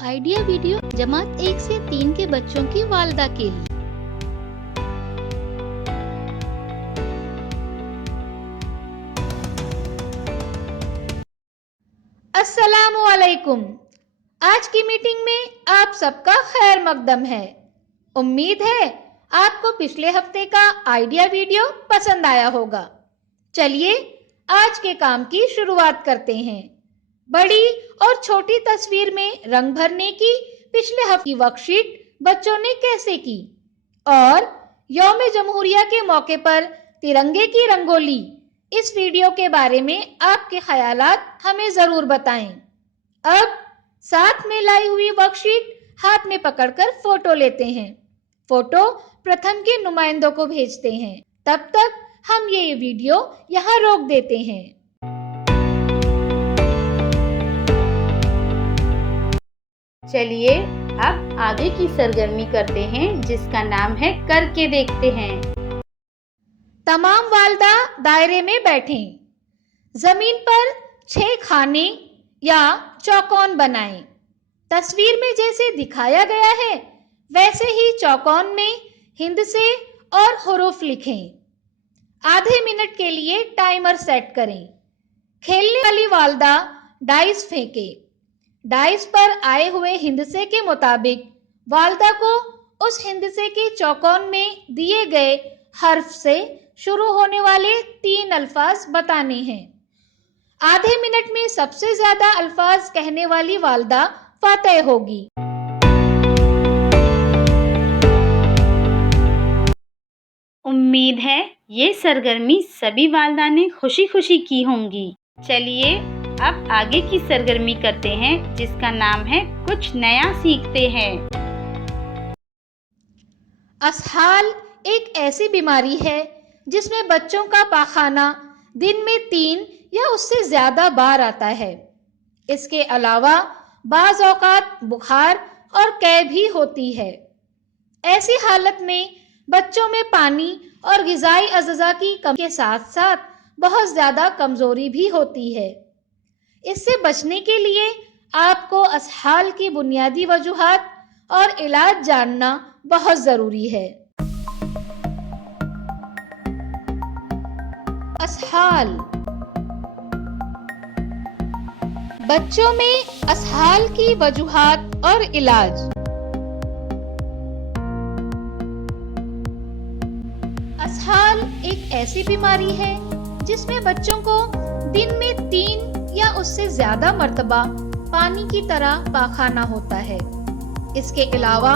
Idea video जमात 1 से 3 के बच्चों की वालदा के लिए। अस्सलामु अलैकुम। आज की मीटिंग में आप सबका खैर मकदम है। उम्मीद है आपको पिछले हफ्ते का आइडिया वीडियो पसंद आया होगा। चलिए आज के काम की शुरुआत करते हैं। बड़ी और छोटी तस्वीर में रंग भरने की पिछले हफ्ते की वर्कशीट बच्चों ने कैसे की और यौम जमहूरिया के मौके पर तिरंगे की रंगोली, इस वीडियो के बारे में आपके ख्यालात हमें जरूर बताएं। अब साथ में लाई हुई वर्कशीट हाथ में पकड़कर फोटो लेते हैं। फोटो प्रथम के नुमाइंदों को भेजते हैं। तब तक हम ये वीडियो यहाँ रोक देते हैं। चलिए अब आगे की सरगर्मी करते हैं जिसका नाम है करके देखते हैं। तमाम वालदा दायरे में बैठें। जमीन पर 6 खाने या चौकोन बनाएं। तस्वीर में जैसे दिखाया गया है वैसे ही चौकोन में हिंद से और हुरूफ लिखें। आधे मिनट के लिए टाइमर सेट करें। खेलने वाली वालदा डाइस फेंके। डाइस पर आए हुए हिंदसे के मुताबिक वालदा को उस हिंदसे के चौकोन में दिए गए हर्फ से शुरू होने वाले 3 अल्फाज बताने हैं। आधे मिनट में सबसे ज्यादा अल्फाज कहने वाली वालदा फातेह होगी। उम्मीद है ये सरगर्मी सभी वालदा ने खुशी खुशी की होंगी। चलिए अब आगे की सरगर्मी करते हैं जिसका नाम है कुछ नया सीखते हैं। असहाल एक ऐसी बीमारी है जिसमें बच्चों का पाखाना दिन में 3 या उससे ज्यादा बार आता है। इसके अलावा बाज औकात बुखार और कै भी होती है। ऐसी हालत में बच्चों में पानी और ग़िज़ाई अज़्ज़ा की कमी के साथ साथ बहुत ज्यादा कमजोरी भी होती है। इससे बचने के लिए आपको असहाल की बुनियादी वजूहात और इलाज जानना बहुत जरूरी है। असहाल। बच्चों में असहाल की वजूहात और इलाज। असहाल एक ऐसी बीमारी है जिसमें बच्चों को दिन में 3 या उससे ज्यादा मर्तबा पानी की तरह पाखाना होता है। इसके अलावा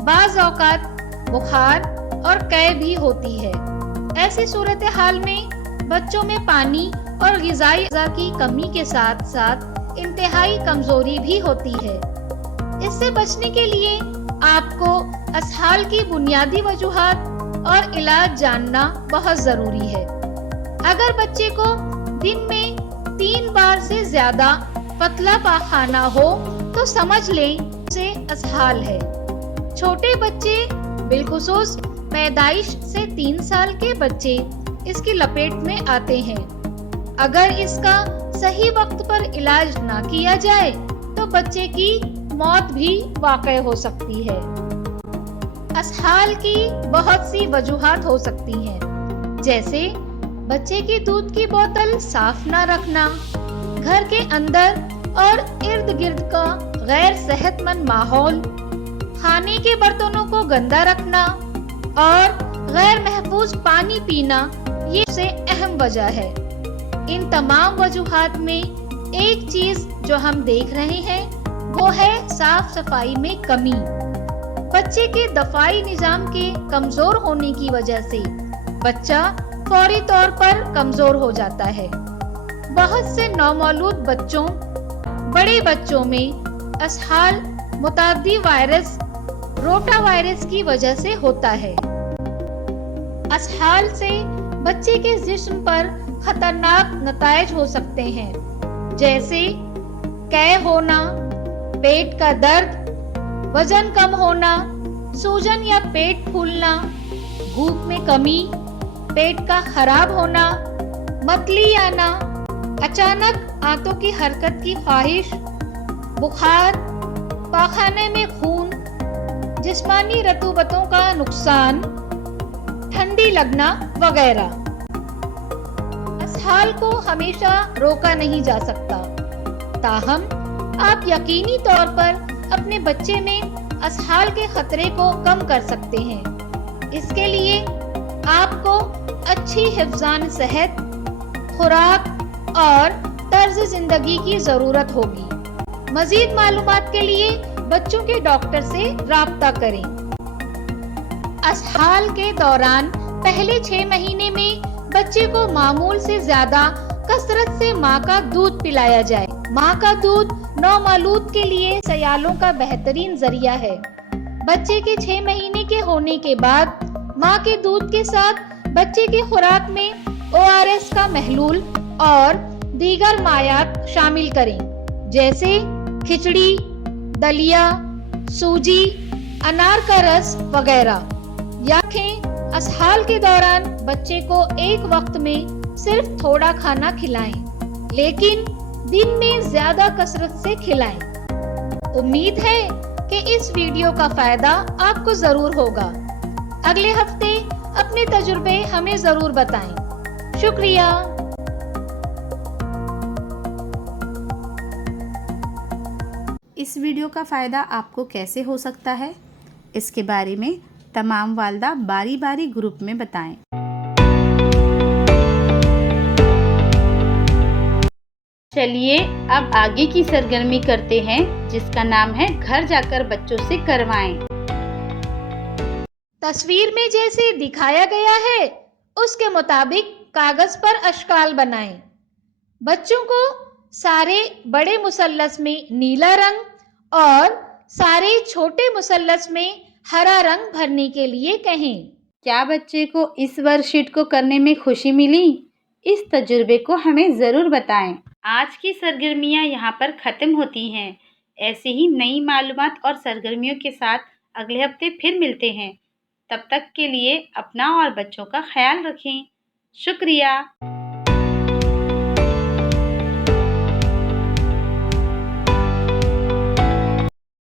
बाज औकात बुखार और कै भी होती है। ऐसी सूरत हाल में बच्चों में पानी और ग़िज़ाई अज़्ज़ा की कमी के साथ साथ इंतहाई कमजोरी भी होती है। इससे बचने के लिए आपको असहाल की बुनियादी वजूहात और इलाज जानना बहुत जरूरी है। अगर बच्चे को दिन में 3 बार से ज्यादा पतला पाखाना हो तो समझ लें उसे असहाल है। छोटे बच्चे बिलखुसूस पैदाइश से 3 साल के बच्चे इसकी लपेट में आते हैं। अगर इसका सही वक्त पर इलाज ना किया जाए तो बच्चे की मौत भी वाक़ई हो सकती है। असहाल की बहुत सी वजूहात हो सकती हैं, जैसे बच्चे की दूध की बोतल साफ ना रखना, घर के अंदर और इर्द गिर्द का गैर सेहतमंद माहौल, खाने के बर्तनों को गंदा रखना और गैर महफूज पानी पीना, ये सबसे अहम वजह है। इन तमाम वजूहात में एक चीज जो हम देख रहे हैं वो है साफ सफाई में कमी। बच्चे के दफाई निजाम के कमजोर होने की वजह से बच्चा फौरी तौर पर कमजोर हो जाता है। बहुत से नौमौलूद बच्चों, बड़े बच्चों में असहाल मुताद्दी वायरस रोटा वायरस की वजह से होता है। असहाल से बच्चे के जिस्म पर खतरनाक नतायज हो सकते हैं, जैसे कै होना, पेट का दर्द, वजन कम होना, सूजन या पेट फूलना, भूख में कमी, पेट का खराब होना, मतली आना, अचानक आंतों की हरकत की ख्वाहिश, बुखार, पाखाने में खून, जिस्मानी रतूबतों का नुकसान, ठंडी लगना वगैरह। असहाल को हमेशा रोका नहीं जा सकता, ताहम आप यकीनी तौर पर अपने बच्चे में असहाल के खतरे को कम कर सकते हैं। इसके लिए आपको अच्छी हिफ्ज़ान सेहत, खुराक और तर्ज जिंदगी की जरूरत होगी। मजीद मालूमात के लिए बच्चों के डॉक्टर से राब्ता करें। असहाल के दौरान पहले 6 महीने में बच्चे को मामूल से ज्यादा कसरत से माँ का दूध पिलाया जाए। माँ का दूध नौमौलूद के लिए सयालों का बेहतरीन जरिया है। बच्चे के 6 महीने के होने के बाद माँ के दूध के साथ बच्चे की खुराक में ORS का महलूल और दीगर मायात शामिल करें, जैसे खिचड़ी, दलिया, सूजी, अनार का रस वगैरह। याखें असहाल के दौरान बच्चे को एक वक्त में सिर्फ थोड़ा खाना खिलाएं, लेकिन दिन में ज्यादा कसरत से खिलाएं। उम्मीद है कि इस वीडियो का फायदा आपको जरूर होगा। अगले हफ्ते अपने तजुर्बे हमें जरूर बताएं। शुक्रिया। इस वीडियो का फ़ायदा आपको कैसे हो सकता है, इसके बारे में तमाम वालदा बारी बारी ग्रुप में बताएं। चलिए अब आगे की सरगर्मी करते हैं, जिसका नाम है घर जाकर बच्चों से करवाएं। तस्वीर में जैसे दिखाया गया है उसके मुताबिक कागज पर अशकाल बनाएं। बच्चों को सारे बड़े मुसल्लस में नीला रंग और सारे छोटे मुसल्लस में हरा रंग भरने के लिए कहें। क्या बच्चे को इस वर्कशीट को करने में खुशी मिली? इस तजुर्बे को हमें ज़रूर बताएं। आज की सरगर्मियाँ यहाँ पर ख़त्म होती हैं। ऐसे ही नई मालूमात और सरगर्मियों के साथ अगले हफ्ते फिर मिलते हैं। तब तक के लिए अपना और बच्चों का ख्याल रखें। शुक्रिया।